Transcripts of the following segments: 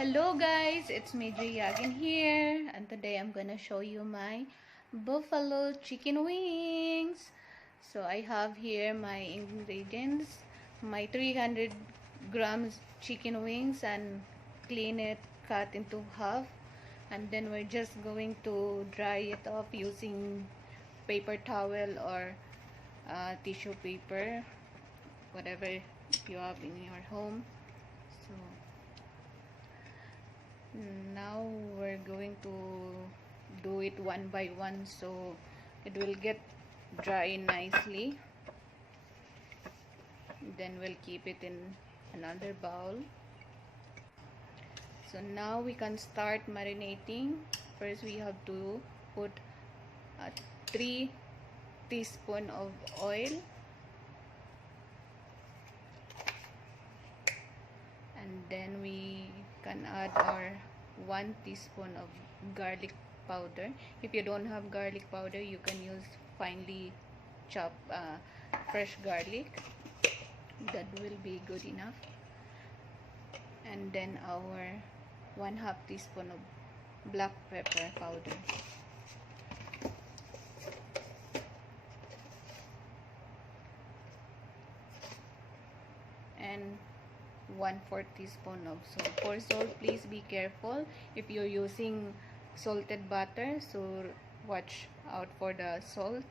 Hello guys, it's me Yagin here, and today I'm gonna show you my buffalo chicken wings. So I have here my ingredients, my 300 grams chicken wings, and clean it, cut into half, and then we're just going to dry it off using paper towel or tissue paper, whatever you have in your home. So now we're going to do it one by one so it will get dry nicely. Then we'll keep it in another bowl. So now we can start marinating. First we have to put 3 teaspoons of oil, and then we can add our 1 teaspoon of garlic powder. If you don't have garlic powder, you can use finely chopped fresh garlic. That will be good enough. And then our 1/2 teaspoon of black pepper powder. And 1/4 teaspoon of salt. For salt, please be careful if you're using salted butter, so watch out for the salt.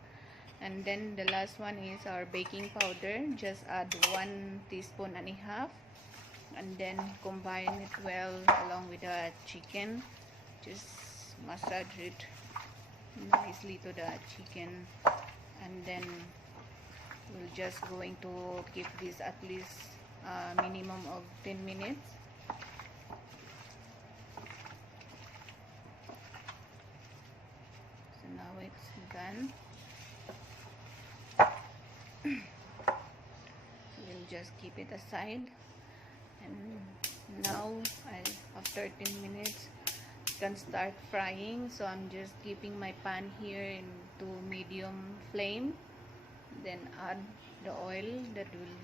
And then the last one is our baking powder. Just add 1 teaspoon and a half, and then combine it well along with the chicken. Just massage it nicely to the chicken, and then we're just going to keep this at least minimum of 10 minutes. So now it's done. We'll just keep it aside, and now after 10 minutes you can start frying. So I'm just keeping my pan here into medium flame, then add the oil that will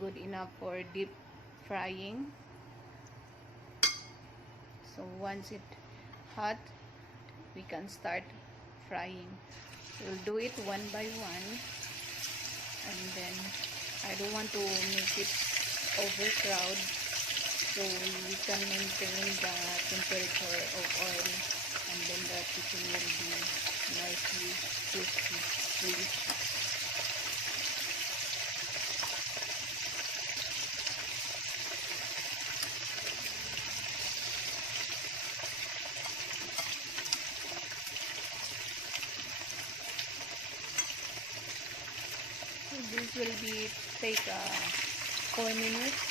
good enough for deep frying. So once it hot, we can start frying. We'll do it one by one, and then I don't want to make it overcrowd, so we can maintain the temperature of oil, and then the chicken will be nicely crispy. This will be take 4 minutes,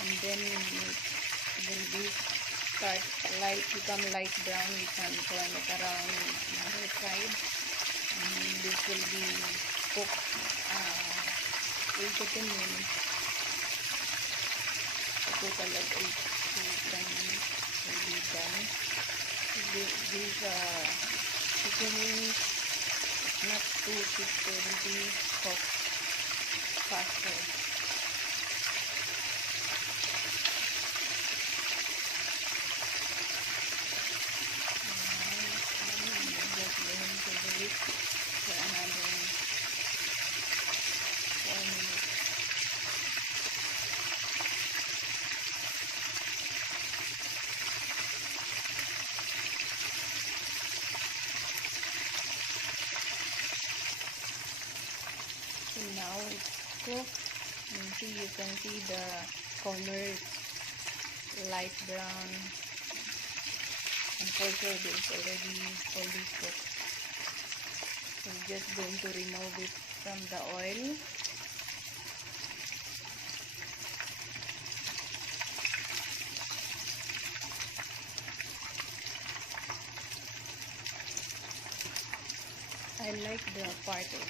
and then it will be become light brown. We can turn it around the other side, and this will be cooked 8 to 10 minutes. A total of 8 to 10 minutes will be done. These chicken wings not too thick, so it will be cooked faster. Just let him to wait for another 4 minutes. So now it's cooked. You can see the color is light brown, and for sure it's already fully cooked. So I'm just going to remove it from the oil. I like the part of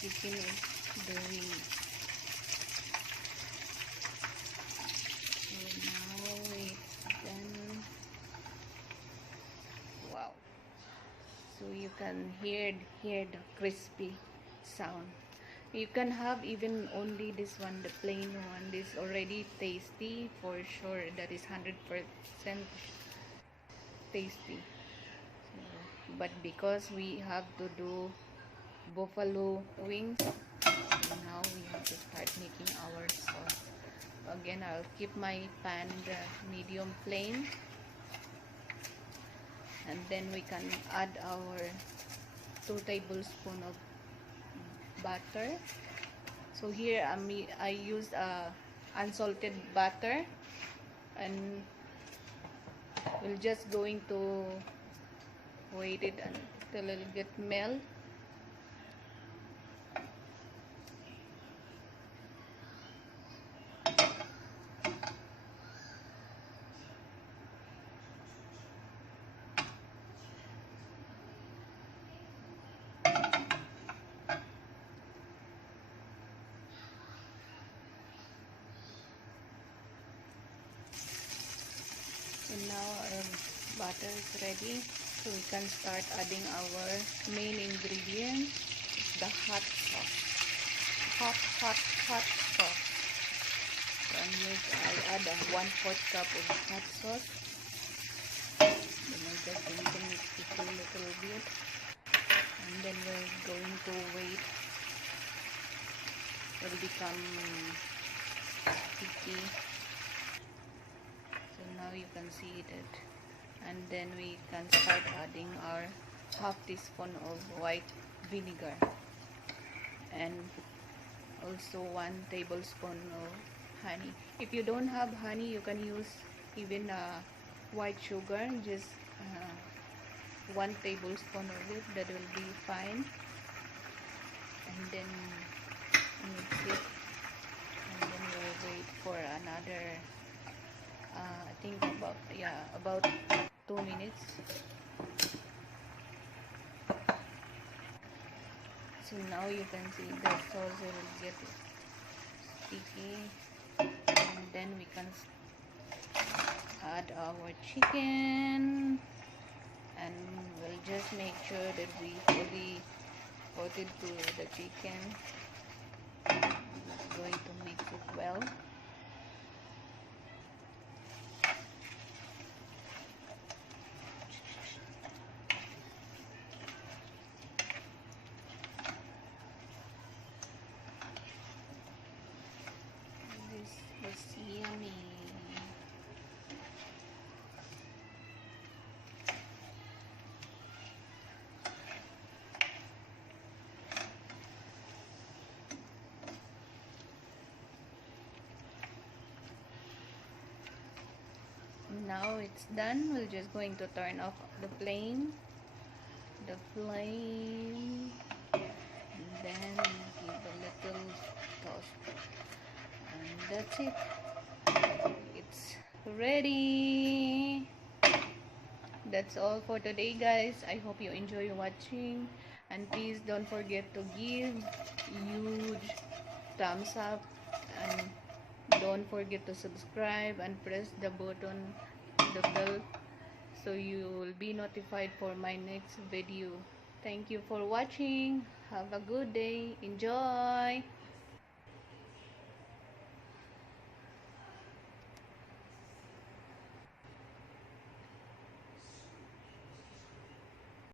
chicken is doing. So now it's done. Wow! So you can hear the crispy sound. You can have even only this one, the plain one. This already tasty for sure. That is 100% tasty. So, but because we have to do buffalo wings, now we have to start making our sauce. Again, I'll keep my pan the medium flame, and then we can add our 2 tablespoons of butter. So here I used unsalted butter, and we're just going to wait it until it'll get melt. And now our butter is ready, so we can start adding our main ingredient, the hot sauce. Hot sauce. So I'll add a 1/4 cup of hot sauce. Then I'm just going to mix it a little bit, and then we're going to wait. It'll become sticky. So now you can see it, and then we can start adding our half teaspoon of white vinegar, and also 1 tablespoon of honey. If you don't have honey, you can use even white sugar, just 1 tablespoon of it, that will be fine. And then mix it, and then we'll wait for another I think about 2 minutes. So now you can see the sauce will get sticky, and then we can add our chicken, and we'll just make sure that we fully coated to the chicken. Just going to mix it well. This is yummy. Now it's done. We're just going to turn off the flame. And then give a little toast, and that's it. It's ready. That's all for today, guys. I hope you enjoy watching, and please don't forget to give huge thumbs up, and don't forget to subscribe and press the button, the bell, so you will be notified for my next video. Thank you for watching. Have a good day. Enjoy.